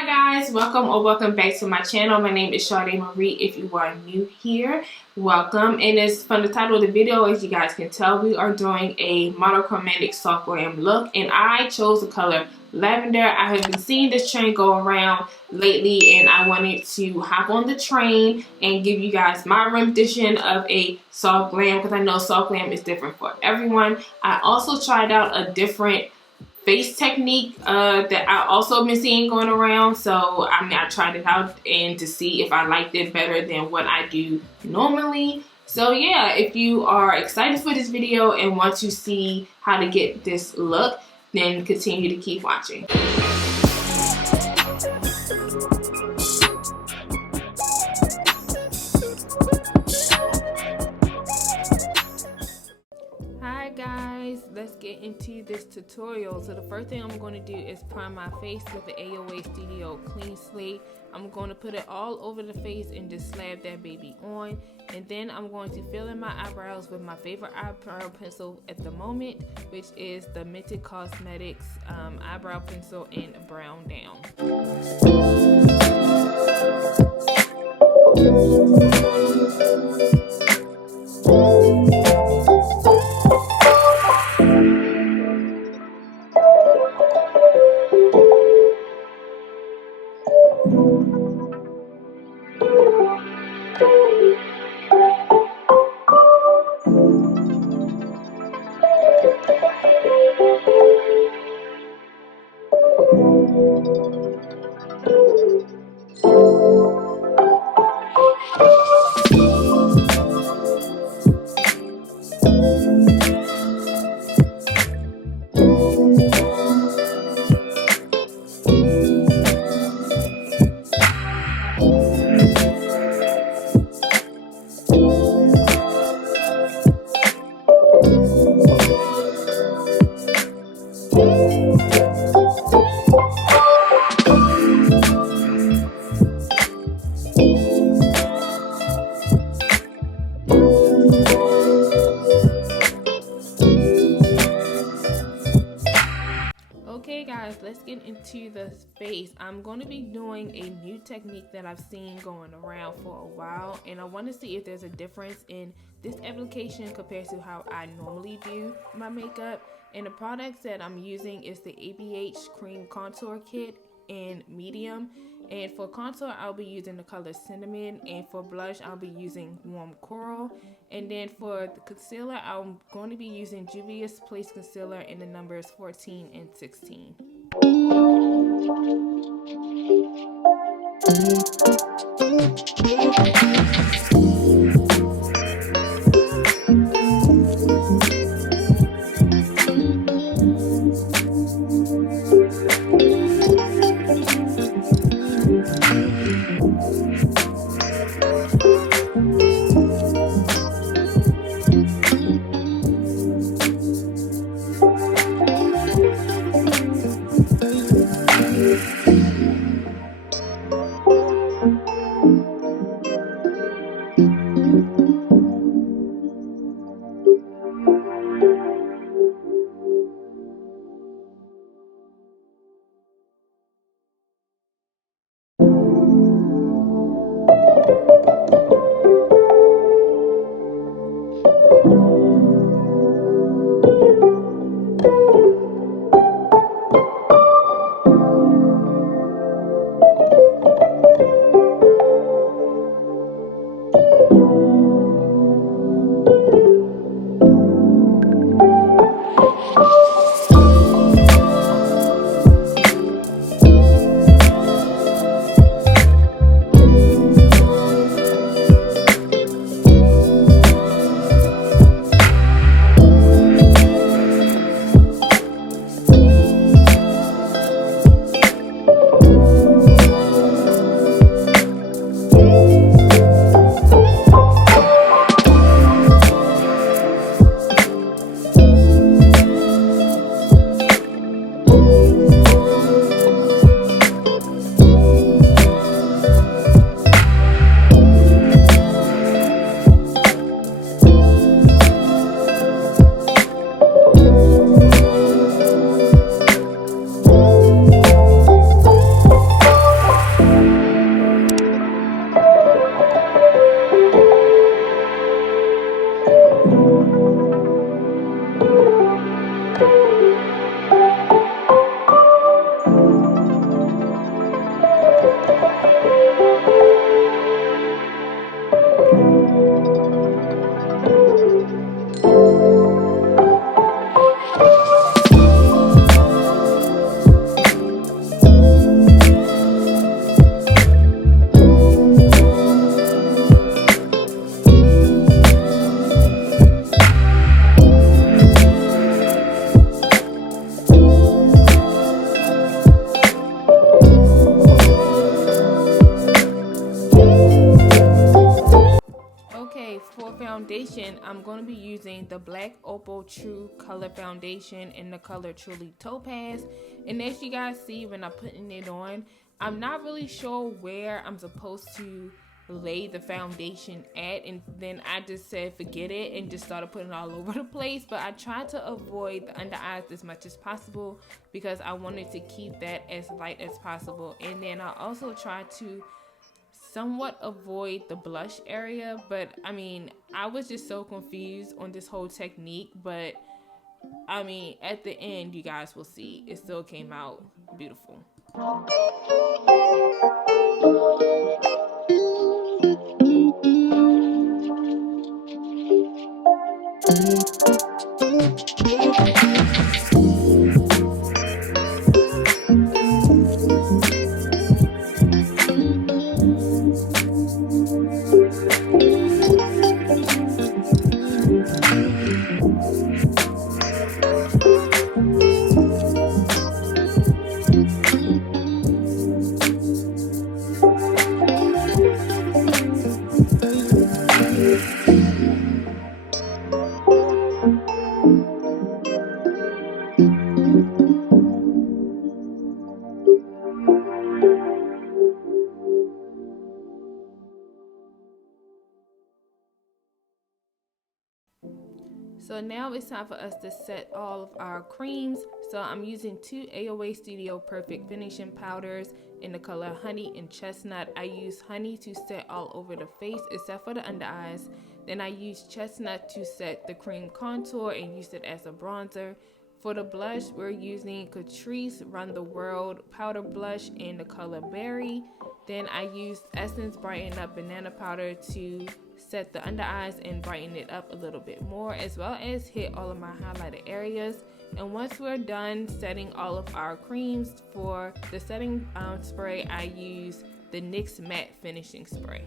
Hi guys, welcome back to my channel. My name is Shardemarie. If you are new here, welcome. And it's from the title of the video, as you guys can tell, we are doing a monochromatic soft glam look, and I chose the color lavender. I have been seeing this trend go around lately, and I wanted to hop on the train and give you guys my rendition of a soft glam, because I know soft glam is different for everyone. I also tried out a different face technique that I also been seeing going around, so I tried it out and to see if I liked it better than what I do normally. So yeah, if you are excited for this video and want to see how to get this look, then continue to keep watching. Guys, let's get into this tutorial. So the first thing I'm going to do is prime my face with the AOA Studio Clean Slate. I'm going to put it all over the face and just slap that baby on, and then I'm going to fill in my eyebrows with my favorite eyebrow pencil at the moment, which is the ms.cosmetics eyebrow pencil in Brown Down. Okay guys, let's get into the face. I'm going to be doing a new technique that I've seen going around for a while, and I want to see if there's a difference in this application compared to how I normally do my makeup. And the products that I'm using is the ABH Cream Contour Kit in medium, and for contour I'll be using the color Cinnamon, and for blush I'll be using Warm Coral, and then for the concealer I'm going to be using Juvia's Place Concealer in the numbers 14 and 16. for foundation, I'm going to be using the Black Opal True Color Foundation in the color Truly Topaz. And as you guys see when I'm putting it on, I'm not really sure where I'm supposed to lay the foundation at, and then I just said forget it and just started putting it all over the place. But I tried to avoid the under eyes as much as possible because I wanted to keep that as light as possible. And then I also tried to somewhat avoid the blush area, but I mean, I was just so confused on this whole technique. But I mean, at the end, you guys will see it still came out beautiful. So now it's time for us to set all of our creams. So I'm using 2 AOA Studio Perfect finishing powders in the color Honey and Chestnut. I use Honey to set all over the face except for the under eyes. Then I use Chestnut to set the cream contour and use it as a bronzer. For the blush, we're using Catrice Run the World powder blush in the color Berry. Then I used Essence Brighten Up Banana powder to set the under eyes and brighten it up a little bit more, as well as hit all of my highlighted areas. And once we're done setting all of our creams, for the setting spray, I use the NYX Matte Finishing Spray.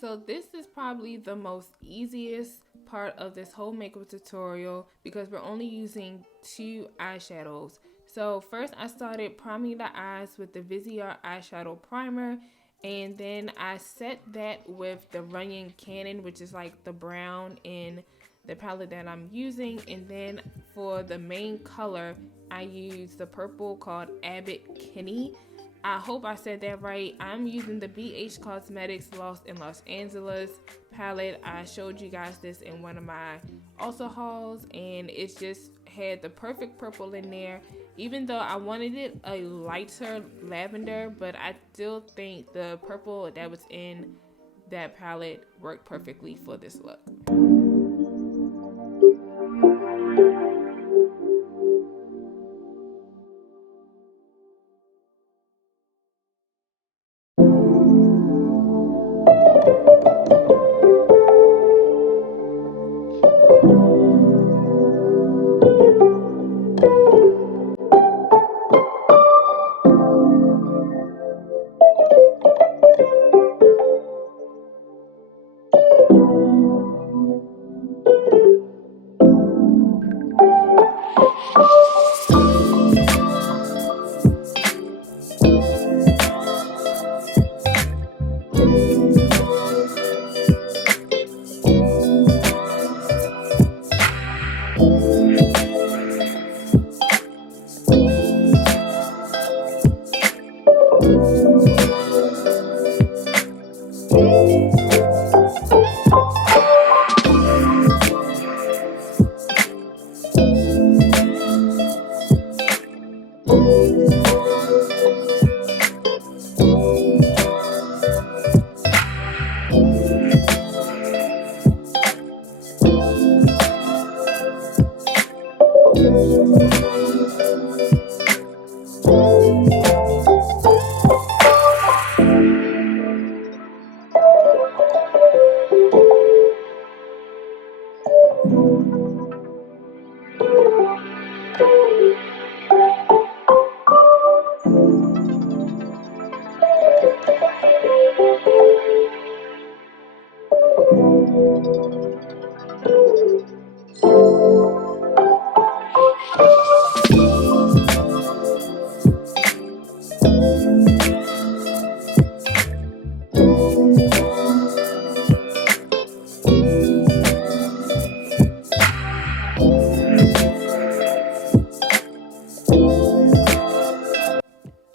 So this is probably the most easiest part of this whole makeup tutorial because we're only using 2 eyeshadows. So first I started priming the eyes with the Viseart eyeshadow primer, and then I set that with the Runyon Cannon, which is like the brown in the palette that I'm using. And then for the main color, I use the purple called Abbott Kinney. I hope I said that right. I'm using the BH Cosmetics Lost in Los Angeles palette. I showed you guys this in one of my also hauls, and it just had the perfect purple in there. Even though I wanted it a lighter lavender, but I still think the purple that was in that palette worked perfectly for this look.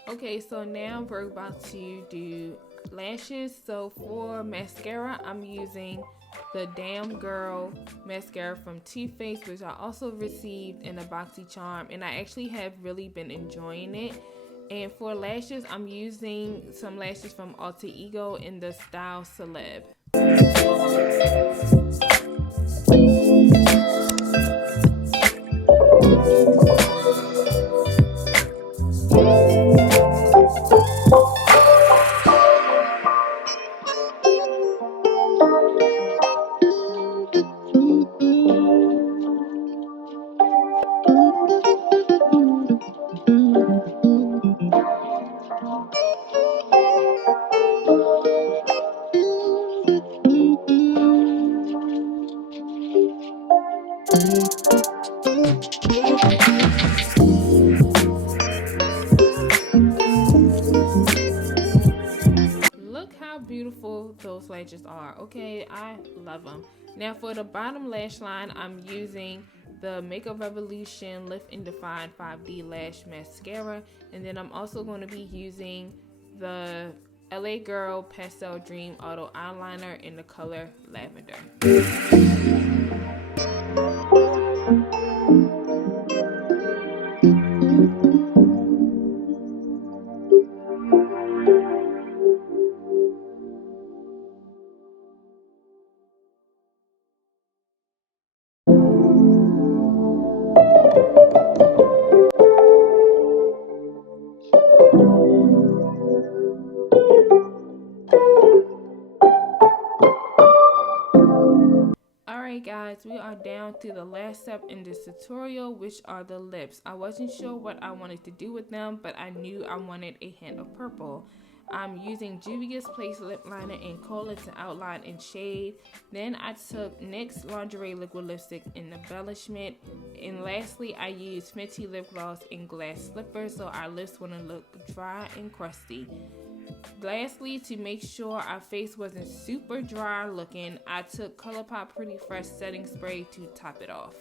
Okay, so now we're about to do lashes. So for mascara, I'm using the Damn Girl mascara from Too Faced, which I also received in a BoxyCharm, and I actually have really been enjoying it. And for lashes, I'm using some lashes from Alter Ego in the style Celeb. Look how beautiful those lashes are. Okay, I love them. Now for the bottom lash line, I'm using the Makeup Revolution Lift and Define 5D Lash Mascara. And then I'm also going to be using the LA Girl Pastel Dream Auto Eyeliner in the color Lavender. Alright guys, we are down to the last step in this tutorial, which are the lips. I wasn't sure what I wanted to do with them, but I knew I wanted a hint of purple. I'm using Juvia's Place Lip Liner in Cola to outline and shade. Then I took NYX Lingerie Liquid Lipstick in Embellishment. And lastly, I used Fenty Lip Gloss in Glass Slipper, so our lips want to look dry and crusty. Lastly, to make sure our face wasn't super dry looking, I took ColourPop Pretty Fresh Setting Spray to top it off.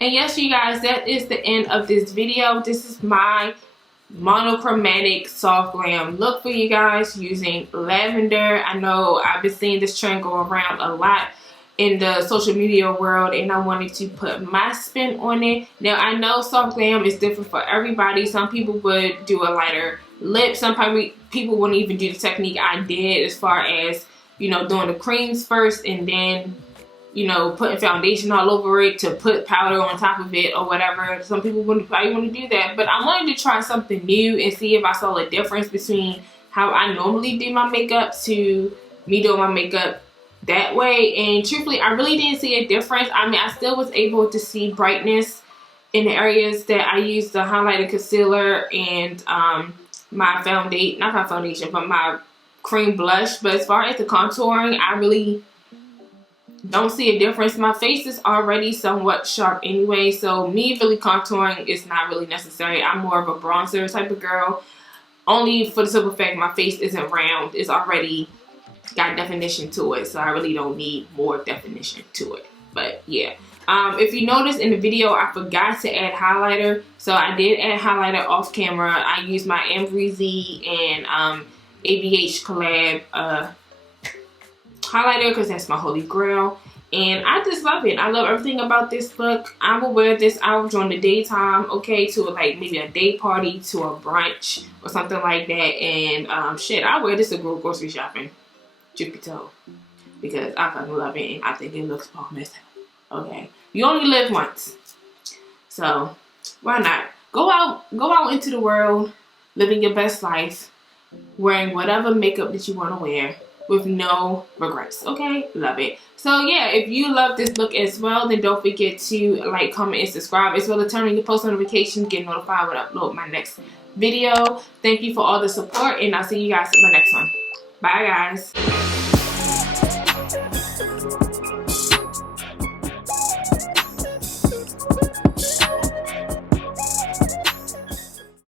And yes, you guys, that is the end of this video. This is my monochromatic soft glam look for you guys using lavender. I know I've been seeing this trend go around a lot in the social media world, and I wanted to put my spin on it. Now I know soft glam is different for everybody. Some people would do a lighter lip. Some people wouldn't even do the technique I did, as far as, you know, doing the creams first and then, you know, putting foundation all over it to put powder on top of it or whatever. Some people wouldn't probably want to do that, but I wanted to try something new and see if I saw a difference between how I normally do my makeup to me doing my makeup that way. And truthfully, I really didn't see a difference. I mean, I still was able to see brightness in the areas that I used the highlighter, concealer, and my foundation, not my foundation, but my cream blush. But as far as the contouring, I really don't see a difference. My face is already somewhat sharp anyway, so me really contouring is not really necessary. I'm more of a bronzer type of girl, only for the simple fact my face isn't round. It's already got definition to it, so I really don't need more definition to it. But yeah, if you notice in the video, I forgot to add highlighter, so I did add highlighter off camera. I used my Ambreezy and ABH collab highlighter because that's my holy grail, and I just love it. I love everything about this look. I will wear this out during the daytime, okay, to like maybe a day party, to a brunch or something like that. And shit, I wear this to go grocery shopping, truth be told, because I fucking love it and I think it looks bomb as hell. Okay, you only live once, so why not go out into the world, living your best life, wearing whatever makeup that you want to wear with no regrets. Okay, love it. So yeah, if you love this look as well, then don't forget to like, comment, and subscribe, as well as turn on your post notifications, get notified when I upload my next video. Thank you for all the support, and I'll see you guys in my next one. Bye guys.